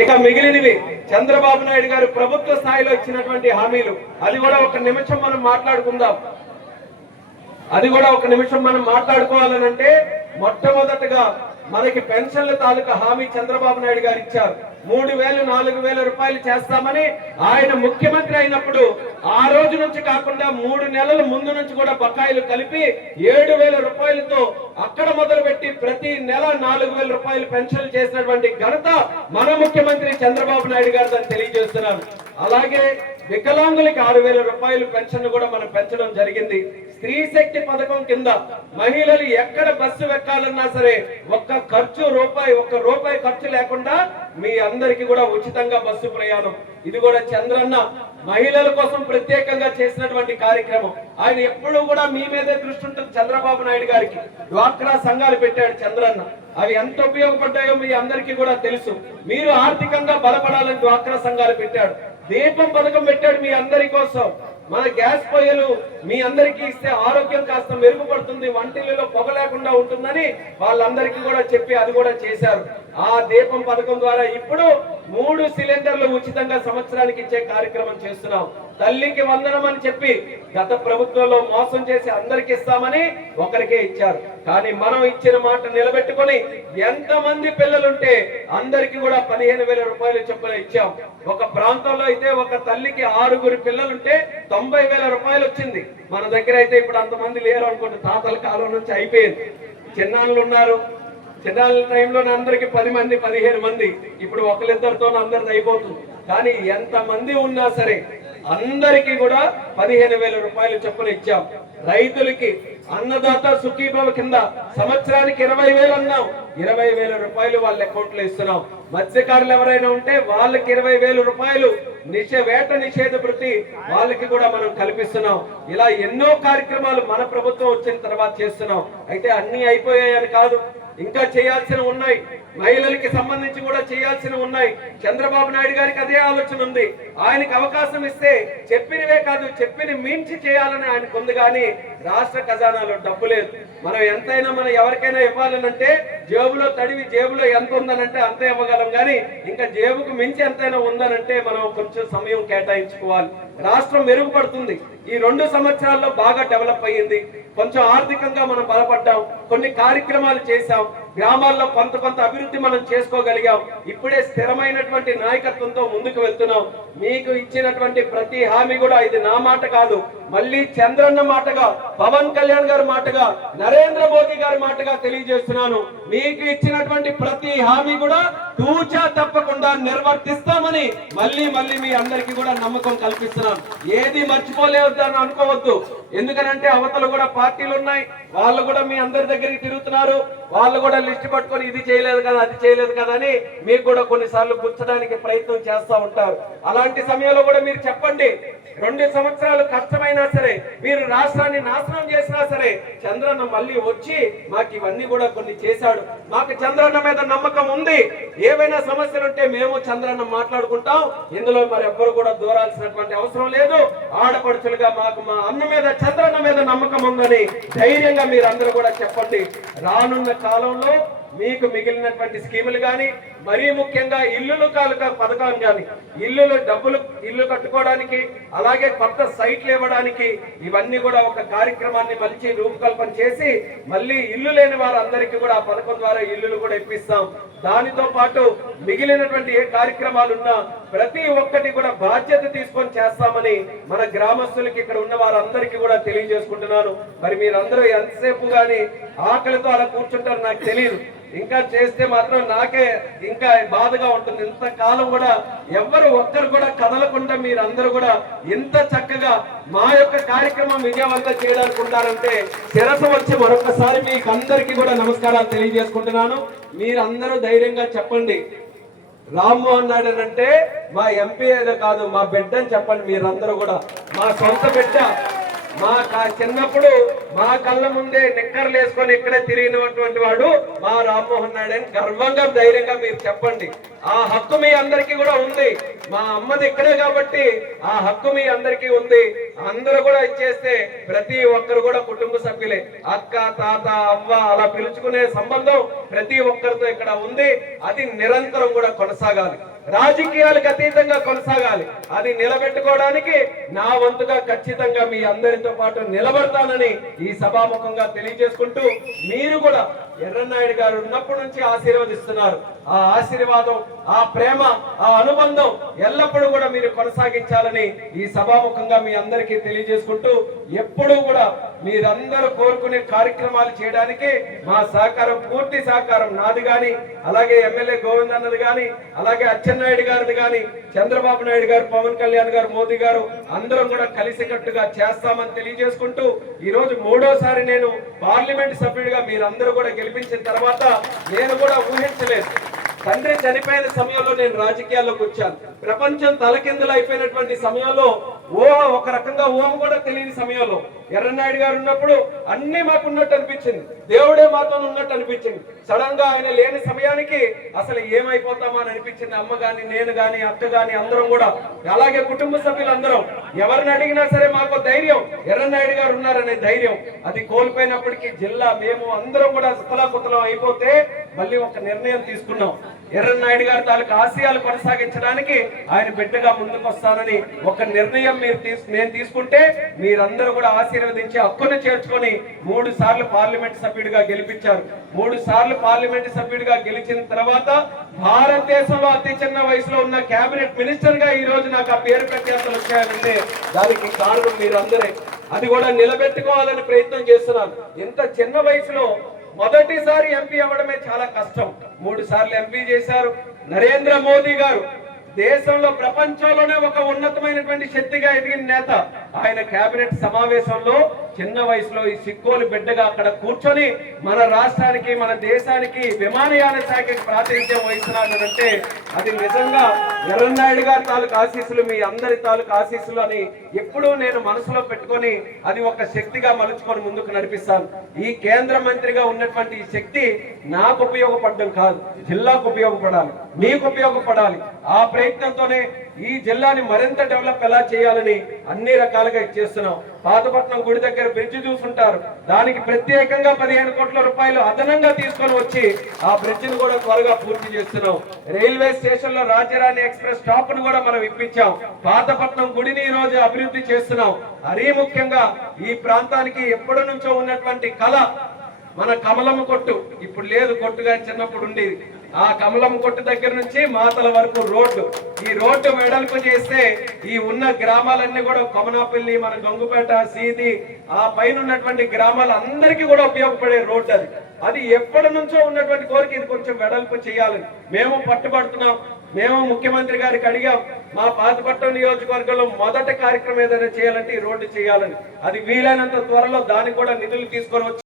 ఇక మిగిలినవి చంద్రబాబు నాయుడు గారు ప్రభుత్వ స్థాయిలో ఇచ్చినటువంటి హామీలు, అది కూడా ఒక నిమిషం మనం మాట్లాడుకుందాం. మాట్లాడుకోవాలనంటే మొట్టమొదటగా మనకి పెన్షన్ల తాలూకా హామీ చంద్రబాబు నాయుడు గారు ఇచ్చారు. 3,000 4,000 రూపాయలు చేస్తామని ఆయన ముఖ్యమంత్రి అయినప్పుడు ఆ రోజు నుంచి కాకుండా 3 నెలల ముందు నుంచి కూడా బకాయిలు కలిపి 7,000 రూపాయలతో అక్కడ మొదలుపెట్టి ప్రతి నెల 4,000 రూపాయలు పెన్షన్లు చేసినటువంటి ఘనత మన ముఖ్యమంత్రి చంద్రబాబు నాయుడు గారు అని తెలియజేస్తున్నారు. అలాగే వికలాంగులకి 6,000 రూపాయలు పెన్షన్ కూడా మనం పెంచడం జరిగింది. స్త్రీ శక్తి పథకం కింద మహిళలు ఎక్కడ బస్సు ఎక్కాలన్నా సరే ఒక్క రూపాయి ఖర్చు లేకుండా మీ అందరికి కూడా ఉచితంగా బస్సు ప్రయాణం. ఇది కూడా చంద్రన్న మహిళల కోసం ప్రత్యేకంగా చేసినటువంటి కార్యక్రమం. ఆయన ఎప్పుడూ కూడా మీ మీదే దృష్టి ఉంటుంది. చంద్రబాబు నాయుడు గారికి డ్వాక్రా సంఘాలు పెట్టాడు చంద్రన్న. అవి ఎంత ఉపయోగపడ్డాయో మీ అందరికీ కూడా తెలుసు. మీరు ఆర్థికంగా బలపడాలని డ్వాక్రా సంఘాలు పెట్టాడు. దీపం పథకం పెట్టాడు మీ అందరి కోసం. మన గ్యాస్ పొయ్యలు మీ అందరికీ ఇస్తే ఆరోగ్యం కాస్త మెరుగుపడుతుంది, వంటిల్లో పొగ లేకుండా ఉంటుందని వాళ్ళందరికీ కూడా చెప్పి అది కూడా చేశారు. ఆ దీపం పథకం ద్వారా ఇప్పుడు 3 సిలిండర్లు ఉచితంగా సంవత్సరానికి ఇచ్చే కార్యక్రమం చేస్తున్నాం. తల్లికి వందనం అని చెప్పి గత ప్రభుత్వంలో మోసం చేసి అందరికి ఇస్తామని ఒకరికే ఇచ్చారు. కానీ మనం ఇచ్చిన మాట నిలబెట్టుకొని ఎంతమంది పిల్లలుంటే అందరికి కూడా 15,000 రూపాయలు చొప్పున ఇచ్చాం. ఒక ప్రాంతంలో అయితే ఒక తల్లికి 6 పిల్లలుంటే 90,000 రూపాయలు వచ్చింది. మన దగ్గర అయితే ఇప్పుడు అంతమంది లేరు అనుకోండి, తాతల కాలం నుంచి అయిపోయింది. చిన్నాళ్ళు ఉన్నారు, చిన్నాళ్ళ టైంలో అందరికి 10 మంది 15 మంది, ఇప్పుడు ఒకరిద్దరితో అందరిది అయిపోతుంది. కానీ ఎంతమంది ఉన్నా సరే అందరికీ కూడా 15,000 రూపాయలు చొప్పున ఇచ్చాం. రైతులకి అన్నదాత సుఖీభవ కింద సంవత్సరానికి 20,000 అన్నాం. 20,000 రూపాయలు వాళ్ళ అకౌంట్ లో ఇస్తున్నాం. మత్స్యకారులు ఎవరైనా ఉంటే వాళ్ళకి 20,000 రూపాయలు వేట నిషేధ భృతి వాళ్ళకి కూడా మనం కల్పిస్తున్నాం. ఇలా ఎన్నో కార్యక్రమాలు మన ప్రభుత్వం వచ్చిన తర్వాత చేస్తున్నాం. అయితే అన్ని అయిపోయాయని కాదు, ఇంకా చేయాల్సిన ఉన్నాయి. మహిళలకి సంబంధించి కూడా చేయాల్సిన ఉన్నాయి. చంద్రబాబు నాయుడు గారికి అదే ఆలోచన ఉంది. ఆయనకి అవకాశం ఇస్తే చెప్పినవే కాదు చెప్పిన మించి చేయాలని ఆయనకు ఉంది. కానీ రాష్ట్ర ఖజానాలో డబ్బు లేదు. మనం ఎంతైనా మనం ఎవరికైనా ఇవ్వాలనంటే జేబులో తడివి జేబులో ఎంత ఉందనంటే అంతే ఇవ్వగలం. కానీ ఇంకా జేబుకు మించి ఎంతైనా ఉందనంటే మనం కొంచెం సమయం కేటాయించుకోవాలి. రాష్ట్రం మెరుగుపడుతుంది. ఈ 2 సంవత్సరాల్లో బాగా డెవలప్ అయ్యింది. కొంచెం ఆర్థికంగా మనం బలపడ్డాం, కొన్ని కార్యక్రమాలు చేశాం, గ్రామాల్లో కొంత అభివృద్ధి మనం చేసుకోగలిగాం. ఇప్పుడే స్థిరమైనటువంటి నాయకత్వంతో ముందుకు వెళ్తున్నాం. మీకు ఇచ్చినటువంటి ప్రతి హామీ కూడా ఇది నా మాట కాదు, మళ్ళీ చంద్రన్న మాటగా, పవన్ కళ్యాణ్ గారి మాటగా, నరేంద్ర మోదీ గారి మాటగా తెలియజేస్తున్నాను. మీకు ఇచ్చినటువంటి ప్రతి హామీ కూడా తూచా తప్పకుండా నిర్వర్తిస్తామని మళ్ళీ మీ అందరికీ కూడా నమ్మకం కల్పిస్తున్నాను. ఏది మర్చిపోలేవద్దని అనుకోవద్దు. ఎందుకనంటే అవతల కూడా పార్టీలు ఉన్నాయి, వాళ్ళు కూడా మీ అందరి దగ్గరికి తిరుగుతున్నారు. వాళ్ళు కూడా లిస్ట్ పట్టుకొని ఇది చేయలేదు కదా అది చేయలేదు కదా అని మీకు కూడా కొన్నిసార్లు గుర్చడానికి ప్రయత్నం చేస్తూ ఉంటారు. అలాంటి సమయంలో కూడా మీరు చెప్పండి, 2 సంవత్సరాలు కష్టమైనా సరే, మీరు రాష్ట్రాన్ని నాశనం చేసినా సరే చంద్రన్న మళ్ళీ వచ్చి మాకు ఇవన్నీ కూడా కొన్ని చేశాడు. మాకు చంద్రన్న మీద నమ్మకం ఉంది. ఏవైనా సమస్యలుంటే మేము చంద్రన్న మాట్లాడుకుంటాం. ఇందులో మరి ఎవ్వరు కూడా దూరాల్సినటువంటి అవసరం లేదు. ఆడపడుచులుగా మాకు మా అన్న మీద చంద్రన్న మీద నమ్మకం ఉందని ధైర్యంగా మీరందరూ కూడా చెప్పండి. రానున్న కాలంలో మీకు మిగిలినటువంటి స్కీములు కానీ, మరీ ముఖ్యంగా ఇల్లులు పథకం కానీ, ఇల్లు కట్టుకోవడానికి, అలాగే కొత్త సైట్లు ఇవ్వడానికి, ఇవన్నీ కూడా ఒక కార్యక్రమాన్ని మళ్ళీ రూపకల్పన చేసి మళ్ళీ ఇల్లు లేని వారందరికీ కూడా ఆ పథకం ద్వారా ఇల్లులు కూడా ఇప్పిస్తాం. దానితో పాటు మిగిలినటువంటి ఏ కార్యక్రమాలు ఉన్నా ప్రతి ఒక్కటి కూడా బాధ్యత తీసుకొని చేస్తామని మన గ్రామస్తులకి, ఇక్కడ ఉన్న వారందరికీ కూడా తెలియజేసుకుంటున్నాను. మరి మీరందరూ ఎంతసేపు కానీ ఆకలితో అలా కూర్చుంటారు నాకు తెలియదు. ఇంకా చేస్తే మాత్రం నాకే ఇంకా బాధగా ఉంటుంది. ఇంతకాలం కూడా ఒక్కరు కూడా కదలకుండా మీరందరూ కూడా ఇంత చక్కగా మా యొక్క కార్యక్రమం విజయవంతం చేయడానికి ఉంటారంటే శిరస్సు వచ్చి మరొకసారి మీకు అందరికీ కూడా నమస్కారాలు తెలియజేసుకుంటున్నాను. మీరందరూ ధైర్యంగా చెప్పండి, రామ్మోహన్ నాయుడు అంటే మా ఎంపీ కాదు, మా బిడ్డ అని చెప్పండి. మీరందరూ కూడా మా సొంత బిడ్డ. చిన్నప్పుడు మా కళ్ళ ముందే నిక్కర్లు వేసుకొని ఇక్కడే తిరిగినటువంటి వాడు మా రామ్మోహన్ నాయుడు అని గర్వంగా ధైర్యంగా మీరు చెప్పండి. ఆ హక్కు మీ అందరికీ కూడా ఉంది. మా అమ్మది ఇక్కడే కాబట్టి ఆ హక్కు మీ అందరికీ ఉంది. అందరూ కూడా ఇచ్చేస్తే ప్రతి ఒక్కరు కూడా కుటుంబ సభ్యులే, అక్క తాత అవ్వ అలా పిలుచుకునే సంబంధం ప్రతి ఒక్కరితో ఇక్కడ ఉంది. అది నిరంతరం కూడా కొనసాగాలి, రాజకీయాలకు అతీతంగా కొనసాగాలి. అది నిలబెట్టుకోవడానికి నా వంతుగా ఖచ్చితంగా మీ అందరితో పాటు నిలబడతానని ఈ సభాముఖంగా తెలియజేసుకుంటూ, మీరు కూడా ఎర్రన్నాయుడు గారు ఉన్నప్పటి నుంచి ఆశీర్వదిస్తున్నారు. ఆ ఆశీర్వాదం, ఆ ప్రేమ, ఆ అనుబంధం ఎల్లప్పుడూ కూడా మీరు కొనసాగించాలని ఈ సభాముఖంగా మీ అందరికీ తెలియజేసుకుంటూ, ఎప్పుడూ కూడా మీరందరూ కోరుకునే కార్యక్రమాలు చేయడానికి మా సహకారం, పూర్తి సహకారం నాది గాని, అలాగే ఎమ్మెల్యే గోవింద్ అన్నది గాని, అలాగే అచ్చెన్నాయుడు గారిది గాని, చంద్రబాబు నాయుడు గారు, పవన్ కళ్యాణ్ గారు, మోదీ గారు అందరం కూడా కలిసికట్టుగా చేస్తామని తెలియజేసుకుంటూ, ఈ రోజు మూడోసారి నేను పార్లమెంట్ సభ్యుడిగా మీరందరూ కూడా గెలిపించిన తర్వాత నేను కూడా ఊహించలేదు. తండ్రి చనిపోయిన సమయంలో నేను రాజకీయాల్లోకి వచ్చాను. ప్రపంచం తలకిందులు అయిపోయినటువంటి సమయంలో, ఒక రకంగా ఊహ కూడా తెలియని సమయంలో ఎర్రన్నాయుడు గారు ఉన్నప్పుడు అన్ని మాకు ఉన్నట్టు అనిపించింది, దేవుడే మాతో ఉన్నట్టు అనిపించింది. సడన్ గా ఆయన లేని సమయానికి అసలు ఏమైపోతామా అని అనిపించింది. అమ్మ గాని, నేను గాని, అక్క గాని అందరం కూడా, అలాగే కుటుంబ సభ్యులందరం ఎవరిని అడిగినా సరే మాకు ధైర్యం, ఎర్రన్నాయుడు గారు ఉన్నారనే ధైర్యం. అది కోల్పోయినప్పటికీ జిల్లా మేము అందరం కూడా కుతలం అయిపోతే మళ్ళీ ఒక నిర్ణయం తీసుకున్నాం. ఎర్రన్నాయుడు గారి తాలూకు ఆశయాలు కొనసాగించడానికి ఆయన బిడ్డగా ముందుకు వస్తానని ఒక నిర్ణయం నేను తీసుకుంటే, మీరందరూ కూడా ఆశీర్వదించి హక్కును చేర్చుకొని 3 సార్లు పార్లమెంట్ సభ్యుడిగా గెలిపించారు. 3 సార్లు పార్లమెంట్ సభ్యుడిగా గెలిచిన తర్వాత భారతదేశంలో అతి చిన్న వయసులో ఉన్న కేబినెట్ మినిస్టర్ గా ఈ రోజు నాకు ఆ పేరు ప్రఖ్యాతలు వచ్చాయంటే దానికి కారణం మీరందరే. అది కూడా నిలబెట్టుకోవాలని ప్రయత్నం చేస్తున్నాను. ఇంత చిన్న వయసులో మొదటిసారి ఎంపీ అవ్వడమే చాలా కష్టం. 3 సార్లు ఎంపీ చేశారు. నరేంద్ర మోదీ గారు దేశంలో, ప్రపంచంలోనే ఒక ఉన్నతమైనటువంటి శక్తిగా ఎదిగిన నేత. ఆయన కేబినెట్ సమావేశంలో చిన్న వయసులో ఈ సిక్కోలు బిడ్డగా అక్కడ కూర్చొని మన రాష్ట్రానికి, మన దేశానికి విమానయాన శాఖకి ప్రాతినిధ్యం వహిస్తున్నాడంటే అది నిజంగా ఎర్రన్నాయుడు గారి తాలూకు ఆశీస్సులు, మీ అందరి తాలూకు ఆశీస్సులు అని ఎప్పుడూ నేను మనసులో పెట్టుకొని అది ఒక శక్తిగా మలుచుకొని ముందుకు నడిపిస్తాను. ఈ కేంద్ర మంత్రిగా ఉన్నటువంటి ఈ శక్తి నాకు ఉపయోగపడడం కాదు, జిల్లాకు ఉపయోగపడాలి, మీకు ఉపయోగపడాలి. ఆ ప్రయత్నంతోనే ఈ జిల్లాని మరింత డెవలప్ ఎలా చేయాలని అన్ని రకాలుగా చేస్తున్నాం. పాతపట్నం గుడి దగ్గర బ్రిడ్జ్ చూసుంటారు, దానికి ప్రత్యేకంగా 15 కోట్ల రూపాయలు అదనంగా తీసుకొని వచ్చి ఆ బ్రిడ్జ్ ను కూడా త్వరగా పూర్తి చేస్తున్నాం. రైల్వే స్టేషన్ లో రాజ్యరాణి ఎక్స్ప్రెస్ స్టాప్ ను కూడా మనం ఇప్పించాం. పాతపట్నం గుడిని ఈ రోజు అభివృద్ధి చేస్తున్నాం. మరీ ముఖ్యంగా ఈ ప్రాంతానికి ఎప్పటి నుంచో ఉన్నటువంటి కళ, మన కమలమ్మ కొట్టు, ఇప్పుడు లేదు, కొట్టుగా చిన్నప్పుడు ఉండేది. ఆ కమలమ్మ కొట్టు దగ్గర నుంచి మాతల వరకు రోడ్డు, ఈ రోడ్డు వెడల్పు చేస్తే ఈ ఉన్న గ్రామాలన్నీ కూడా, కొమనాపల్లి, మన గంగుపేట, సీది, ఆ పైన ఉన్నటువంటి గ్రామాలందరికీ కూడా ఉపయోగపడే రోడ్డు అది. అది ఎప్పటి నుంచో ఉన్నటువంటి కోరిక, ఇది కొంచెం వెడల్పు చేయాలని మేము పట్టుబడుతున్నాం. మేము ముఖ్యమంత్రి గారికి అడిగాం, మా పాతపట్నం నియోజకవర్గంలో మొదటి కార్యక్రమం ఏదైనా చేయాలంటే ఈ రోడ్డు చేయాలని. అది వీలైనంత త్వరలో దానికి కూడా నిధులు తీసుకొని వచ్చి